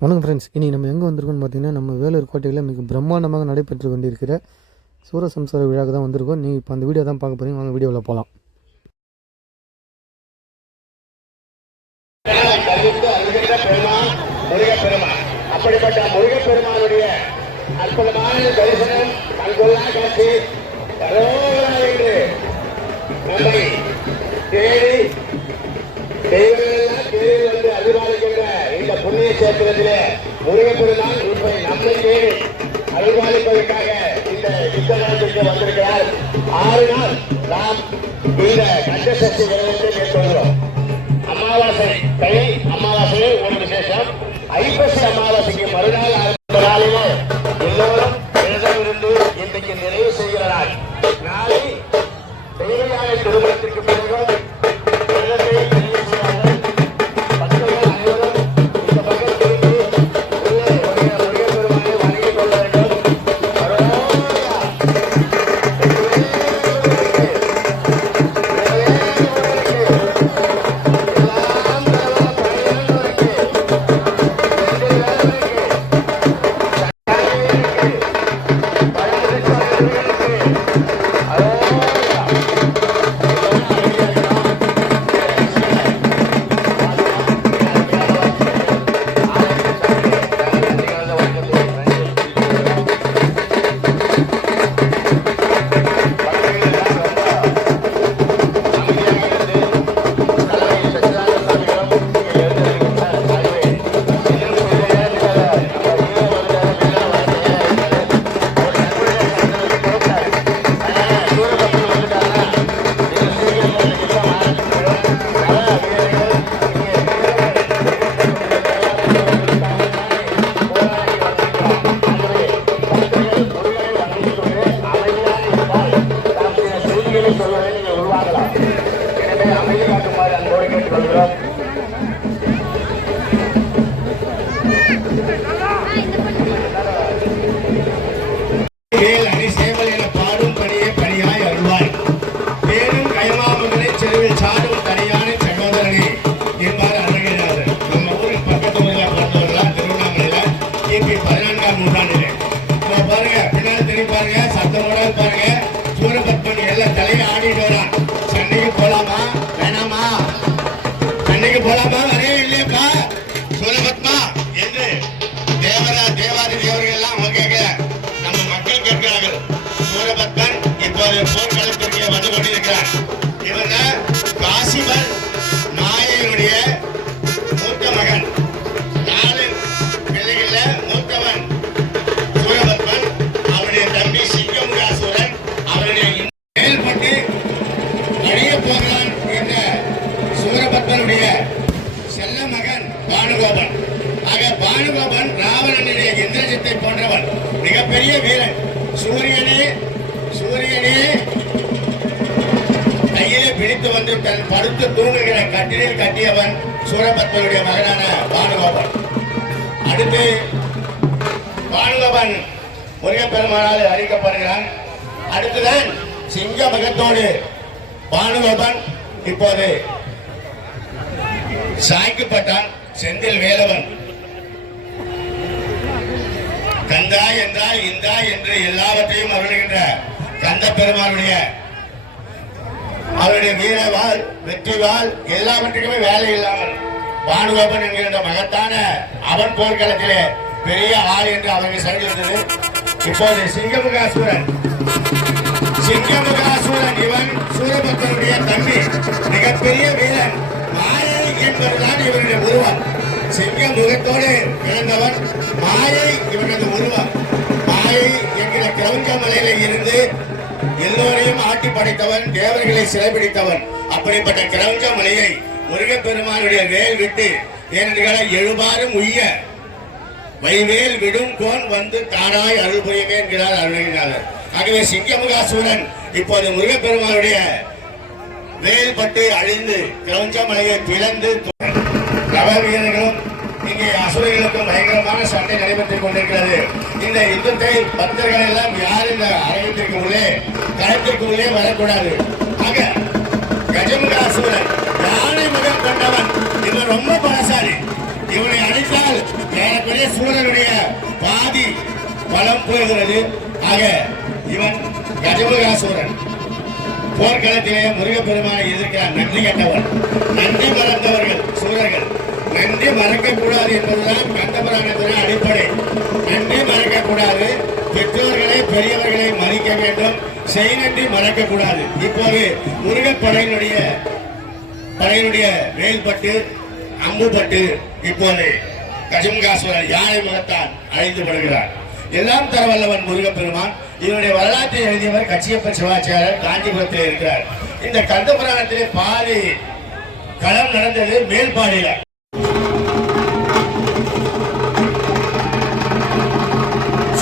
வணக்கம் ஃப்ரெண்ட்ஸ் இனி நம்ம எங்கே வந்திருக்கோம்னு பார்த்தீங்கன்னா நம்ம வேலூர் கோட்டையில் மிக பிரம்மாண்டமாக நடைபெற்று கொண்டிருக்கிற சூரசம்சார விழாவுக்கு தான் வந்திருக்கோம். நீங்கள் இப்போ அந்த வீடியோ தான் பார்க்க போகிறீங்க வாங்க வீடியோவில் போகலாம் அப்படிப்பட்ட முருகப்பெருமானுடைய அற்புதமான தரிசனம் அங்குள்ள காட்சி புண்ணிய சேத்திரத்திலே முருகப்பெருமான் இப்ப நம்மை தேடி அருள்பாலிப்பதற்காக இந்த யுத்தகாலத்திற்கு வந்திருக்கிறார். ஆறு நாள் நாம் இந்த கண்டசக்தி விரதத்தை மேற்கொள்கிறோம். அமாவாசை தை அமாவாசை ஒரு விசேஷம். ஐப்பசி அமாவாசைக்கு மறுநாள் அமைதி போர்க்களத்திற்கு வந்து கொண்டிருக்கிறார். இவங்க காசிபன் நாயகனுடைய மூத்த மகன். நாலு பிள்ளைகளில் மூத்தவன் சூரபத்மன் அவருடைய தம்பி சிங்கமுகாசுரன் அவருடைய செயல்பட்டு அடைய போகிறான் என்ற சூரபத்மனுடைய செல்ல மகன் பானுகோபன். ஆக பானுகோபன் ராவணனுடைய இந்திரஜித்தை போன்றவன். மிகப்பெரிய வீரன். சூரியனே சூரியனே பிடித்து தன் படுத்து தூங்குகிற கட்டிலில் கட்டியவன் சூரபத்மனுடைய மகனான பானுகோபன் அடுத்து பானுகோபன் முருகப்பெருமானால் அறிவிக்கப்படுகிறான் அடுத்துதான் சிங்க முகத்தோடு பானுகோபன் இப்போது சாய்க்கப்பட்டான் செந்தில் வேலவன். கந்தா என்றா இந்தா என்று எல்லாவற்றையும் அருள்கின்ற கந்த பெருமானுடைய அவருடைய வீரவாள் வெற்றிவாள் எல்லாவற்றுக்குமே வேலை இல்லாமல் பானுகோபன் என்கின்ற மகத்தான அவன் போர்க்களத்திலே பெரிய ஆள் என்று அவர்கள் சரிந்தது இப்போது சிங்கமுகாசுரன். சிங்கமுகாசுரன் இவன் சூரபத்தனுடைய தம்பி மிகப்பெரிய வீரன் மாயை என்பதுதான் இவனுடைய உருவம். சிங்க முகத்தோடு பிறந்தவன் மாயை இவனது உருவம். என்கிற இருந்து எல்லோரையும் ஆட்டி படைத்தவன் தேவர்களை சிறைபிடித்தவன். அப்படிப்பட்ட கிரவுங்கமலையை முருகப்பெருமானுடைய வேல் விட்டு ஏனென்றால் எழுபாரும் உய்ய. வைவேல் விடும் கோன் வந்து தானாய் அருள் புரியுமே என்கிறார் அருணகிரிநாதர் ஆகவே சிங்கமுகாசுரன் இப்போது முருகப்பெருமானுடைய வேல் பட்டு அழிந்து கிரௌஞ்சமலையை பிளந்து நவ அசுரர்களுக்கும் பயங்கரமான சண்டை நடைபெற்றுக் கொண்டிருக்கிறது. இந்த யுத்தத்தை பக்தர்கள் எல்லாம் யார் இந்த அரங்கத்திற்கு உள்ளே களத்திற்கு உள்ளே வரக்கூடாது. ஆக கஜமுகாசுரன் யானை முகம் கொண்டவன் இவன் ரொம்ப பலசாலி. இவனை அடித்தால் ஏறக்குறைய சூழலுடைய பாதி பலம் போகிறது. ஆக இவன் கஜமுகாசுரன். போர்க்களத்திலே முருகப்பெருமானை எதிர்க்கிறார் நன்றி கண்டவன் நன்றி மறந்தவர்கள் சூரர்கள். நன்றி மறக்கக்கூடாது என்பதுதான் கண்டபுராணத்தின் அடிப்படை. நன்றி மறக்கக்கூடாது. பெற்றோர்களை பெரியவர்களை மதிக்க வேண்டும். செய் நன்றி மறக்கக்கூடாது. இப்போது முருகப்படையினுடைய படையினுடைய வேல்பட்டு அம்புபட்டு இப்போது கஜும்காசுவரர் யானை முகத்தான் அழைத்து படுகிறார் எல்லாம் தரவல்லவன் முருகப்பெருமான். இதனுடைய வரலாற்றை எழுதியவர் கச்சியப்ப சிவாச்சாரர் காஞ்சிபுரத்தில் இருக்கிறார். இந்த கந்த புராணத்திலே பாதி களம் நடந்தது மேல்பாடியில்.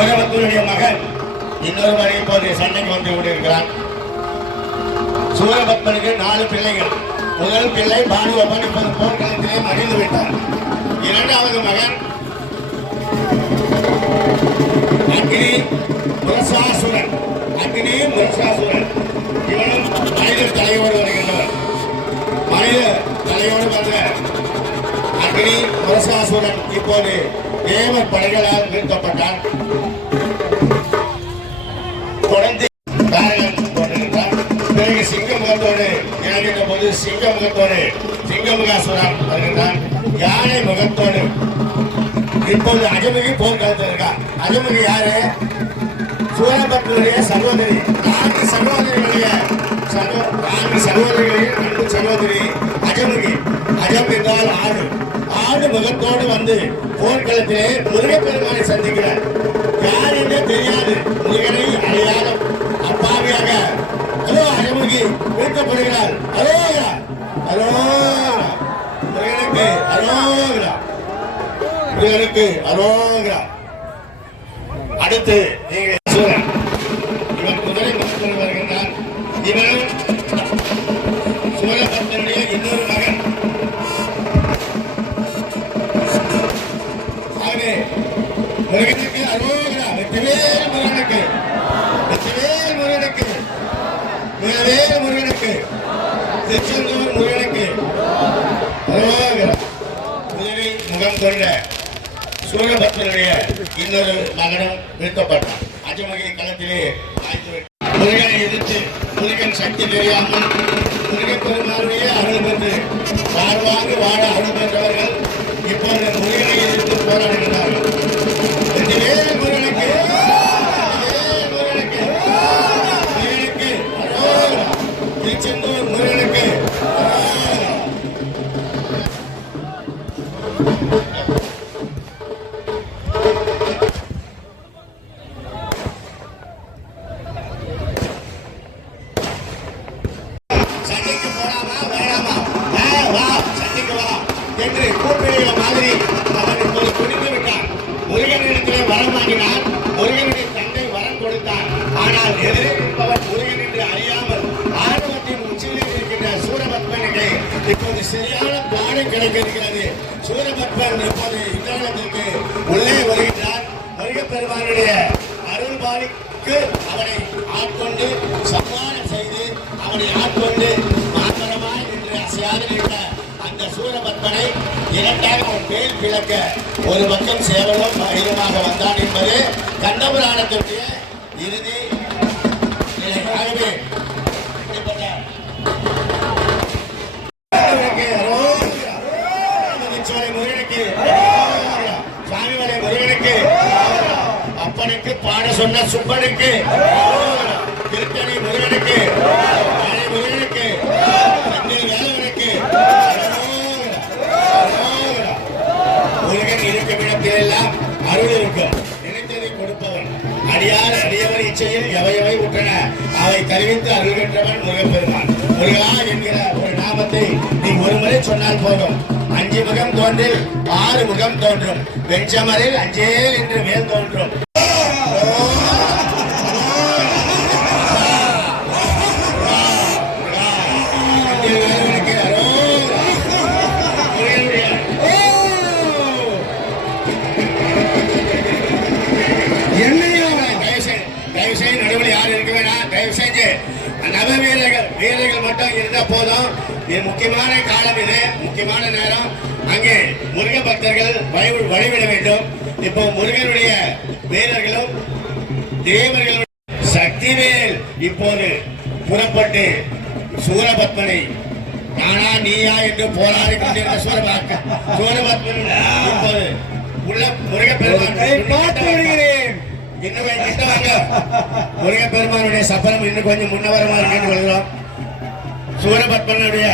சூரபத்மனுடைய மகன் இன்னொரு மனைவி இப்போது சண்டைக்கு வந்து கொண்டிருக்கிறான். சூரபத்மனுக்கு நாலு பிள்ளைகள். முதல் பிள்ளை பானுவப்பன் இப்போது போர்க்களத்திலே மடிந்து விட்டார் இரண்டாவது மகன் அக்னி முரசாசுரன். அக்னி முரசாசுரன். இவனும் மனித தலையோடு வருகின்றவர். மனித தலையோடு வந்த அக்னி முரசாசுரன் இப்போது தேவர் படைகளால் நிறுத்தப்பட்டான். சிங்கமுகாசுரன் வருகின்றான் யானை முகத்தோடு இப்போது அஜமுகி போர்க்களத்தில் இருக்கா அஜமுகி யாரு சூரபத்மனுடைய சகோதரி நான்கு சகோதரிகளுடைய நான்கு சகோதரிகளின் அன்பு சகோதரி அஜமுகி அஜம் என்றால் ஆடு ஆடு முகத்தோடு வந்து போர்க்களத்திலே முருகப்பெருமானை சந்திக்கிறார் யார் என்றே தெரியாது முருகனை அடையாத முருகனுக்கு அரோகரா அடுத்து நீங்க சூரன் குதிரை முகத்தில் வருகின்றான் இவன் சூரபக்தனுடைய இன்னொரு மகன். ஆகவே முருகனுக்கு அரோகரா வெற்றிவேல் முருகனுக்கு. வெற்றிவேல் முருகனுக்கு. முருகவேல் முருகனுக்கு. திருச்செந்தூர் முருகனுக்கு. அரோகரா குதிரை முகம் கொண்ட சூரபத்மனுடைய இன்னொரு மகனும் நிறுத்தப்பட்டான் அஜமகை களத்திலே முருகனை எதிர்த்து முருகன் சக்தி தெரியாமல் முருகன் பெருமானுடைய அருள் பெற்று வாழ்வாங்கு வாழ அருள் பெற்றவர்கள் இப்போது முருகனை எதிர்த்து போராடுகிறார்கள் வெற்றிவேல் முருகனுக்கு திருச்செந்தூர் முருகனுக்கு கிடைக்க இருக்கிறது. சூரபத்மன் இப்போது இந்திரத்திற்கு உள்ளே வருகின்றார். முருகப்பெருமானுடைய அருள் பாலிக்கு அவனை ஆட்கொண்டு சம்மானம் செய்து அவனை ஆட்கொண்டு மாத்திரமாய் என்று அசையாது நின்ற அந்த சூரபத்மனை இரண்டாக அவன் மேல் பிளக்க ஒரு பக்கம் சேவலும் மகிழமாக வந்தான் என்பது கண்டபுராணத்தினுடைய இறுதி சொன்ன சுப்பனுக்கு. திருத்தணி முருகனுக்கு. மலை முருகனுக்கு. தந்தை வேலவனுக்கு. அரோகரா. முருகன் இருக்கும் இடத்திலெல்லாம் அருள் இருக்கும் நினைத்ததை கொடுப்பவன். அடியார் அடியவர் இச்சையில் எவையவை எவை உற்றன? அவை தெரிவித்து அருள் பெற்றவன் முருகப்பெருமான். முருகா என்கிற ஒரு நாமத்தை நீ ஒருமுறை சொன்னால் போதும். அஞ்சு முகம் தோன்றில் ஆறு முகம் தோன்றும். வெஞ்சமரில் அஞ்சேல் என்று மேல் தோன்றும். தயவு செஞ்சு நவ வீரர்கள் வீரர்கள் மட்டும் இருந்தால் போதும். இது முக்கியமான காலம் இது. முக்கியமான நேரம். அங்கே முருக பக்தர்கள் வழி வழிவிட வேண்டும். இப்போ முருகனுடைய வீரர்களும் தேவர்களும் சக்திவேல் இப்போது புறப்பட்டு சூரபத்மனை நானா நீயா? என்று போராடி கொண்டிருந்த சூரபாக்க சூரபத்மன் இப்போது உள்ள முருகப்பெருமான் பார்த்து விடுகிறேன். இன்னும் கொஞ்சம் கிட்ட வாங்க முருகப்பெருமானுடைய சப்பரம் இன்னும் கொஞ்சம் முன்னவரமாக கேட்டு கொள்கிறோம். சூரபத்மனுடைய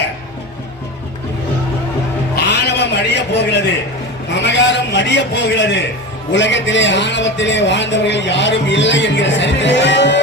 ஆணவம் அழிய போகிறது. மமகாரம் மடிய போகிறது. உலகத்திலே ஆணவத்திலே வாழ்ந்தவர்கள் யாரும் இல்லை என்கிற சரித்திரம்